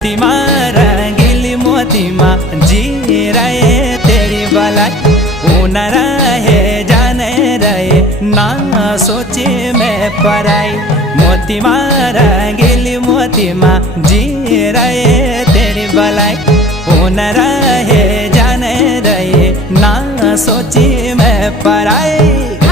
मोतीमा रंगीली मोतीमा जी रहे तेरी भलाई उन रहे जाने रहे ना सोचे मैं पराई। मोतीमा रंगीली मोतीमा जी रहे तेरी भलाई उन रहे जाने रहे ना सोचे मैं पराई।